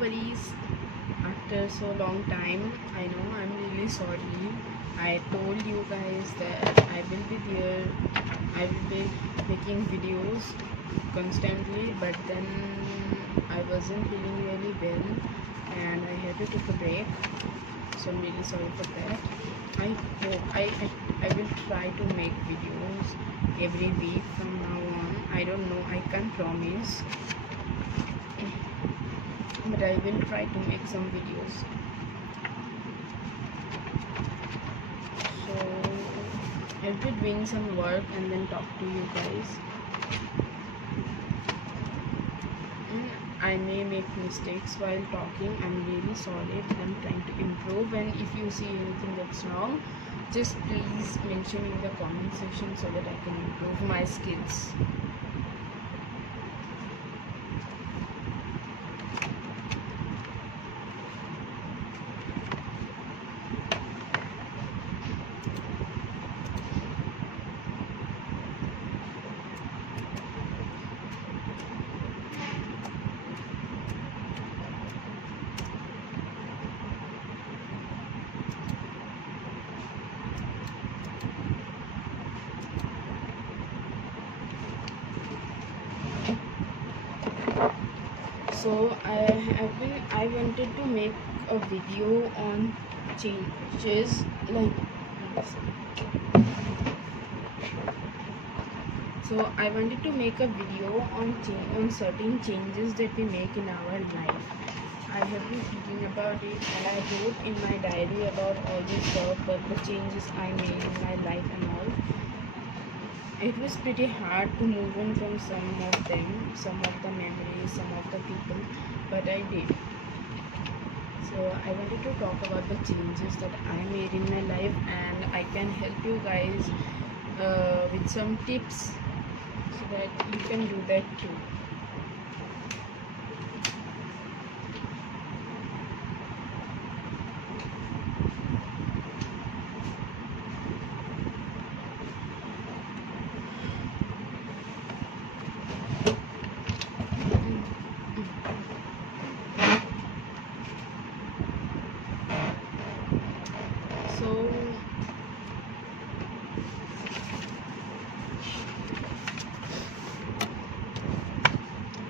worries. After so long time, I know I'm really sorry. I told you guys that I will be there. I will be making videos constantly, but then I wasn't feeling really well and I had to take a break. So I'm really sorry for that. I hope I will try to make videos every week from now on. I don't know, I can't promise, but I will try to make some videos. So I'll be doing some work and then talk to you guys. I may make mistakes while talking. I'm really sorry, but I'm trying to improve, and if you see anything that's wrong, just please mention in the comment section so that I can improve my skills. So I wanted to make a video on changes, like, so I wanted to make a video on certain changes that we make in our life. I have been thinking about it and I wrote in my diary about all this stuff, but the changes I made in my life and all. It was pretty hard to move on from some of them, some of the memories, some of the people, but I did. So I wanted to talk about the changes that I made in my life, and I can help you guys with some tips so that you can do that too.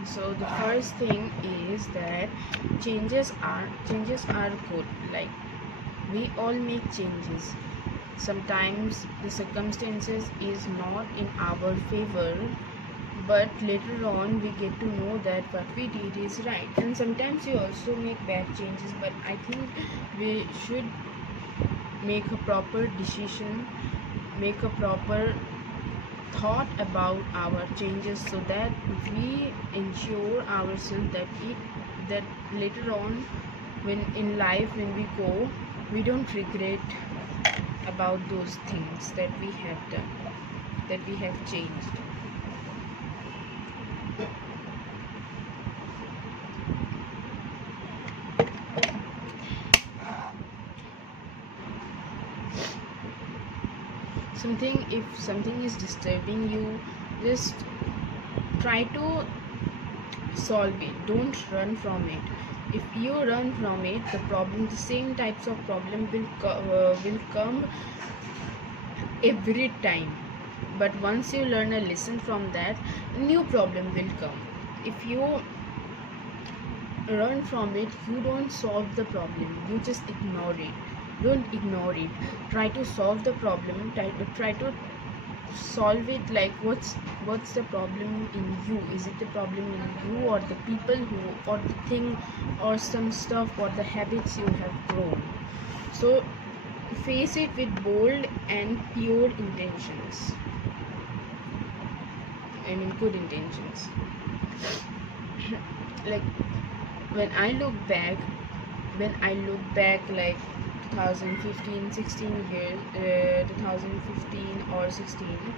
So the first thing is that changes are good. Like, we all make changes. Sometimes the circumstances is not in our favor, but later on we get to know that what we did is right. And sometimes we also make bad changes, but I think we should make a proper decision, make a proper thought about our changes, so that we ensure ourselves that later on, when in life, when we go, we don't regret about those things that we have done, that we have changed. If something is disturbing you, just try to solve it. Don't run from it. If you run from it, the same types of problem will come every time. But once you learn a lesson from that, new problem will come. If you run from it, you don't solve the problem, you just ignore it. Don't ignore it. Try to solve the problem. Try to solve it. Like, what's the problem in you? Is it the problem in you, or the people who, or the thing, or some stuff, or the habits you have grown? So face it with bold and pure intentions. I mean, good intentions. Like, when I look back, like 2015, 16 years, 2015 or 16,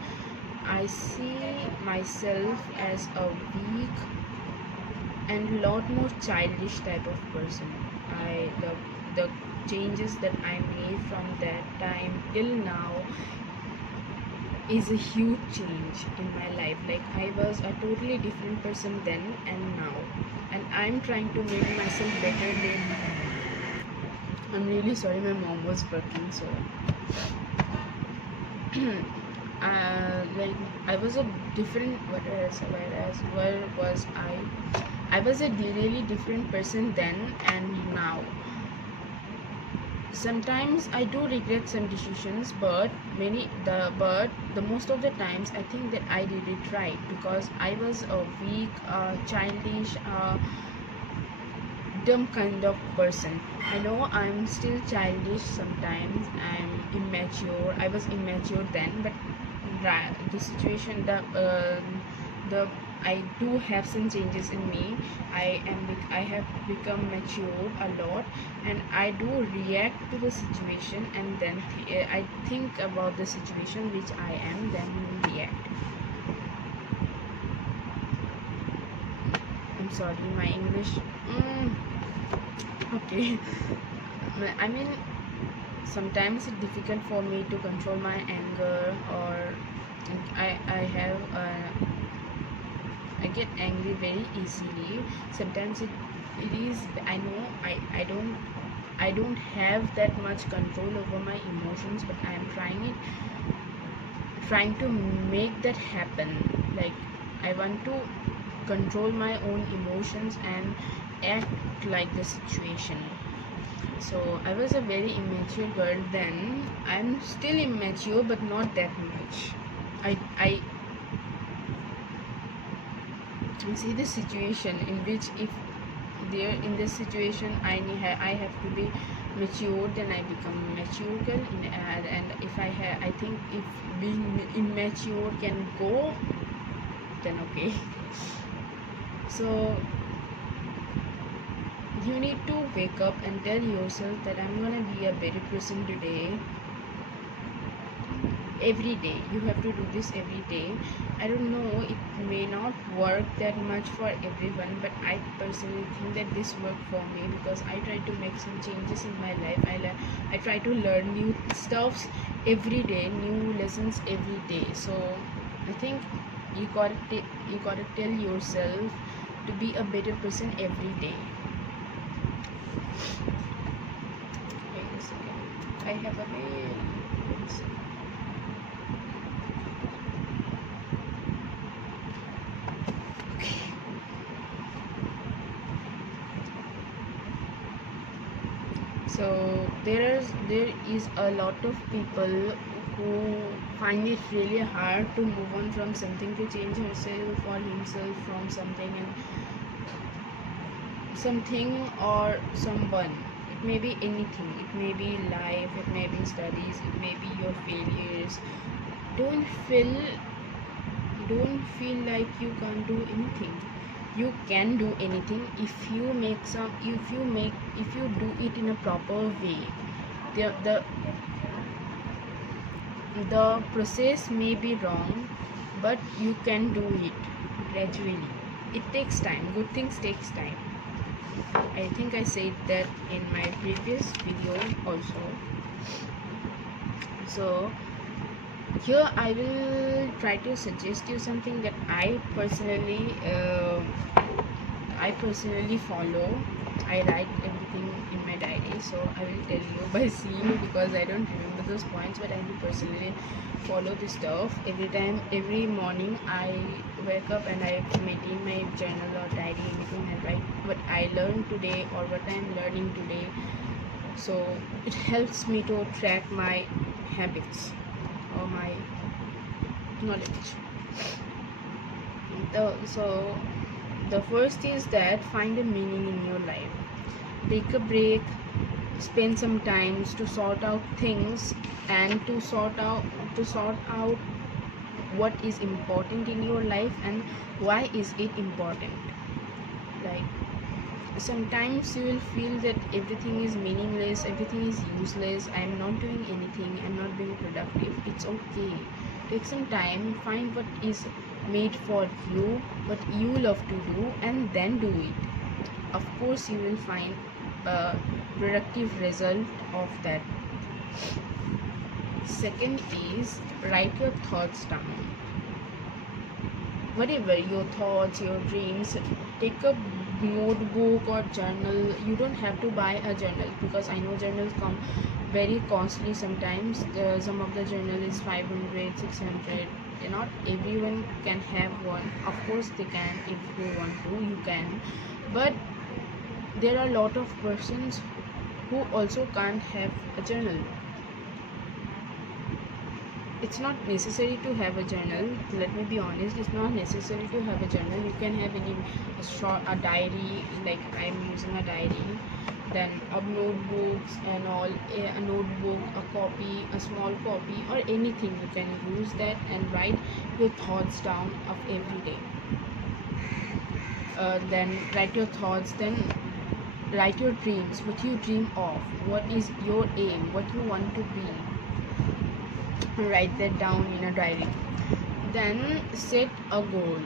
I see myself as a weak and lot more childish type of person. The changes that I made from that time till now, is a huge change in my life. Like, I was a totally different person then and now, and I'm trying to make myself better day. I'm really sorry, my mom was working, so like, I was a different, where was I was a really different person then and now. Sometimes I do regret some decisions, but the most of the times I think that I did it right, because I was a weak, childish, dumb kind of person. I know I'm still childish sometimes. I'm immature. I was immature then, but the situation, the I do have some changes in me. I have become mature a lot, and I do react to the situation, and then I think about the situation which I am, then react. I'm sorry, my English. Okay. I mean, sometimes it's difficult for me to control my anger, or I have I get angry very easily. Sometimes it is, I know I don't have that much control over my emotions, but I am trying to make that happen. Like, I want to control my own emotions and act like the situation. So I was a very immature girl then. I'm still immature, but not that much. I see the situation in which, if there in this situation I have to be mature, then I become mature girl. And if I think if being immature can go, then okay. So you need to wake up and tell yourself that I'm gonna be a better person today. Every day you have to do this every day. I don't know, it may not work that much for everyone, but I personally think that this worked for me, because I try to make some changes in my life. I try to learn new stuffs every day, new lessons every day. So I think you gotta tell yourself to be a better person every day. Wait a second, I have a mail. So there is a lot of people who find it really hard to move on from something, to change herself or himself from something or someone. It may be anything. It may be life, it may be studies, it may be your failures. Don't feel like you can't do anything. You can do anything if you do it in a proper way. The process may be wrong, but you can do it gradually. It takes time. Good things takes time. I think I said that in my previous video also. So here I will try to suggest you something that I personally follow. I write everything in my diary, so I will tell you by seeing, because I don't remember those points, but I will personally follow this stuff. Every morning I wake up and I maintain my journal or diary, anything I write what I learned today or what I am learning today. So it helps me to track my habits or my knowledge. So the first is that find a meaning in your life. Take a break, spend some time to sort out things, and to sort out what is important in your life and why is it important. Like, sometimes you will feel that everything is meaningless, everything is useless, I am not doing anything, I am not being productive. It's okay. Take some time, find what is made for you, what you love to do, and then do it. Of course you will find a productive result of that. Second is write your thoughts down. Whatever your thoughts, your dreams, take a notebook or journal. You don't have to buy a journal, because I know journals come very costly sometimes. Some of the journal is 500, 600. Not everyone can have one. Of course they can, if you want to, you can. But there are a lot of persons who also can't have a journal. It's not necessary to have a journal. Let me be honest, it's not necessary to have a journal. You can have a diary, like I'm using a diary, then a notebooks and all, a notebook, a copy, a small copy, or anything. You can use that and write your thoughts down of every day. Then write your thoughts, then write your dreams, what you dream of, what is your aim, what you want to be. Write that down in a diary. Then set a goal.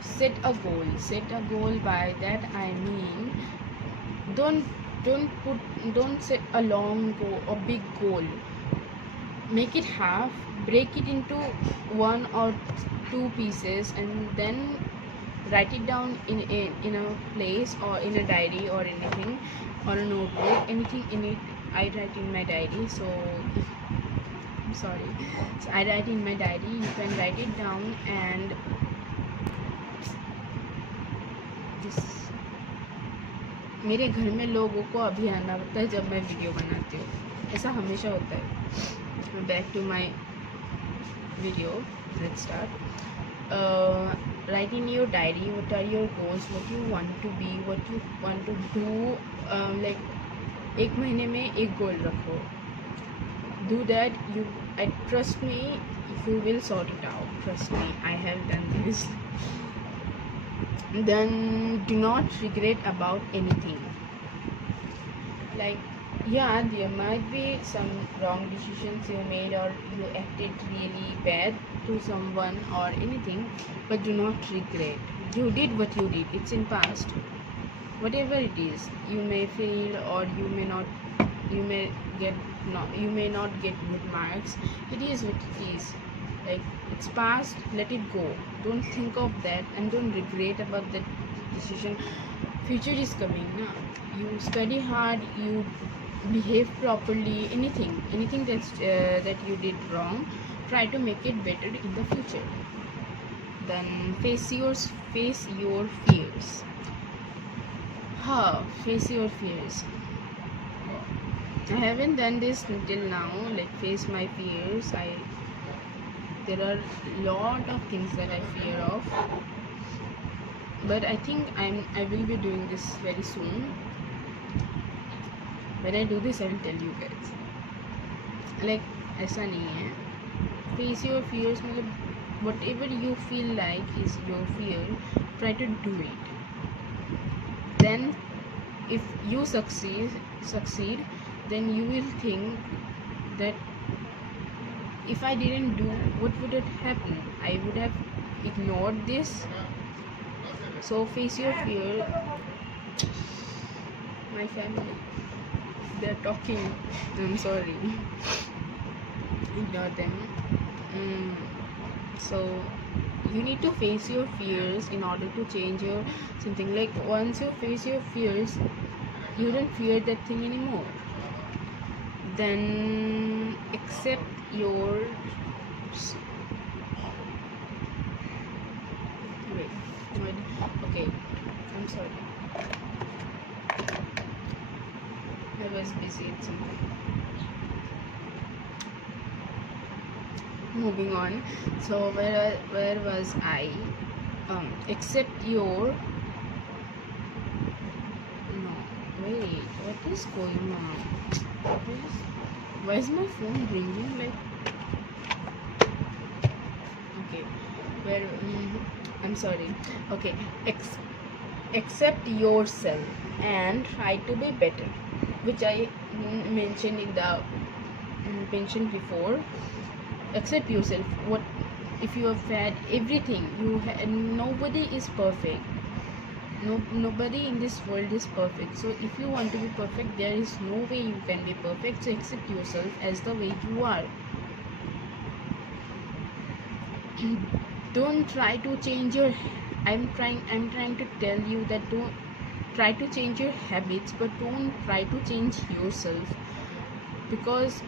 Set a goal. By that I mean, don't set a long goal or big goal. Make it half, break it into one or two pieces, and then write it down in a place, or in a diary, or anything, or a notebook, anything in it. I write in my diary, so I write in my diary. You can write it down. And मेरे घर में लोगों को अभी आना पड़ता है जब मैं वीडियो बनाती हूँ, ऐसा हमेशा होता है. Back to my video, let's start. Write in your diary what are your goals, what you want to be, what you want to do. Like एक महीने में एक गोल रखो. Do that. Trust me, you will sort it out. Trust me, I have done this. Then do not regret about anything. Like, yeah, there might be some wrong decisions you made, or you acted really bad to someone or anything, but do not regret. You did what you did. It's in past. Whatever it is, you may fail, or you may not get good marks. It is what it is. Like, it's past, let it go. Don't think of that, and don't regret about that decision. Future is coming now. You study hard, you behave properly. Anything that you did wrong, try to make it better in the future. Then face your fears. Face your fears. I haven't done this until now, like face my fears. There are lot of things that I fear of, but I think I will be doing this very soon. When I do this, I will tell you guys. Like, ऐसा नहीं है. Face your fears मतलब whatever you feel like is your fear, try to do it. Then if you succeed, then you will think that if I didn't do, what would have happened? I would have ignored this. So face your fear. My family, they're talking. I'm sorry. Ignore them. So you need to face your fears in order to change your something. Like, once you face your fears, you don't fear that thing anymore. Then accept your okay, I'm sorry, I was busy at something. Moving on. So where was I? Accept your no wait, what is going on? Why is my phone ringing? Like, okay, where I'm sorry. Okay, accept yourself and try to be better, which I mentioned before. Accept yourself. What if you have had everything? Nobody is perfect. Nobody in this world is perfect. So if you want to be perfect, there is no way you can be perfect. So accept yourself as the way you are. Don't try to change your I'm trying to tell you that don't try to change your habits, but don't try to change yourself, because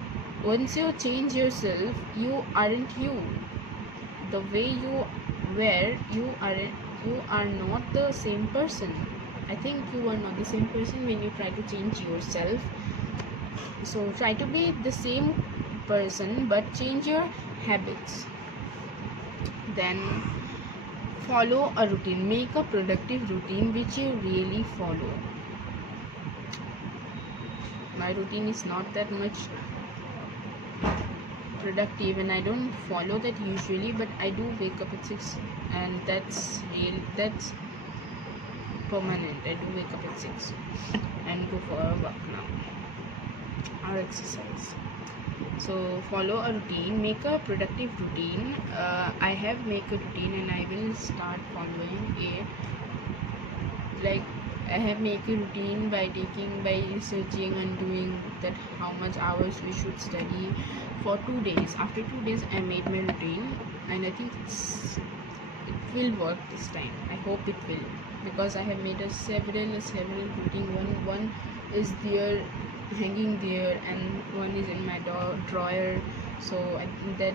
once you change yourself, you aren't you. The way you were, you are not the same person. I think you are not the same person when you try to change yourself. So try to be the same person but change your habits. Then follow a routine. Make a productive routine which you really follow. My routine is not that much productive and I don't follow that usually, but I do wake up at 6, and that's permanent. I do wake up at 6 and go for a walk now or exercise. So follow a routine, make a productive routine. I have make a routine and I will start following it. Like I have make a routine by researching and doing that how much hours we should study for 2 days. After 2 days I made my routine, and I think it will work this time. I hope it will, because I have made a several routine. One is there hanging there and one is in my drawer. So I think that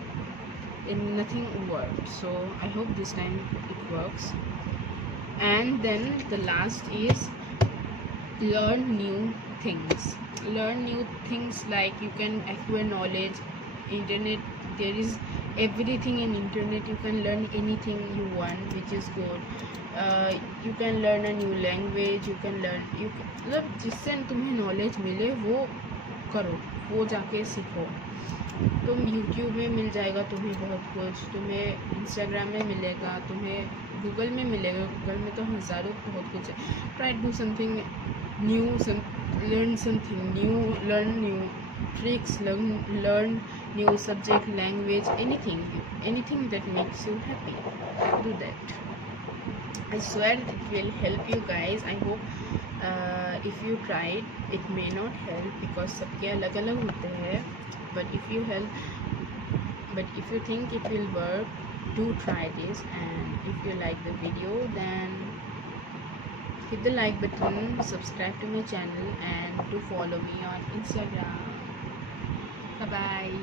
nothing worked. So I hope this time it works. And then the last is learn new things. Learn new things, like you can acquire knowledge. Internet, there is everything in internet. You can learn anything you want, which is good. You can learn a new language. You can learn मतलब जिससे तुम्हें knowledge मिले वो करो, वो जाके सीखो. तुम यूट्यूब में मिल जाएगा तुम्हें बहुत कुछ, तुम्हें इंस्टाग्राम में मिलेगा, तुम्हें गूगल में मिलेगा. गूगल में तो हज़ारों बहुत कुछ है. Try to do something new, learn something new, learn new tricks, learn new subject, language, anything that makes you happy. Do that. I swear it will help you guys. I hope if you tried, it may not help because सबके अलग अलग होते हैं. But if you think it will work, do try this. And if you like the video, then hit the like button, subscribe to my channel, and do follow me on Instagram. Bye bye.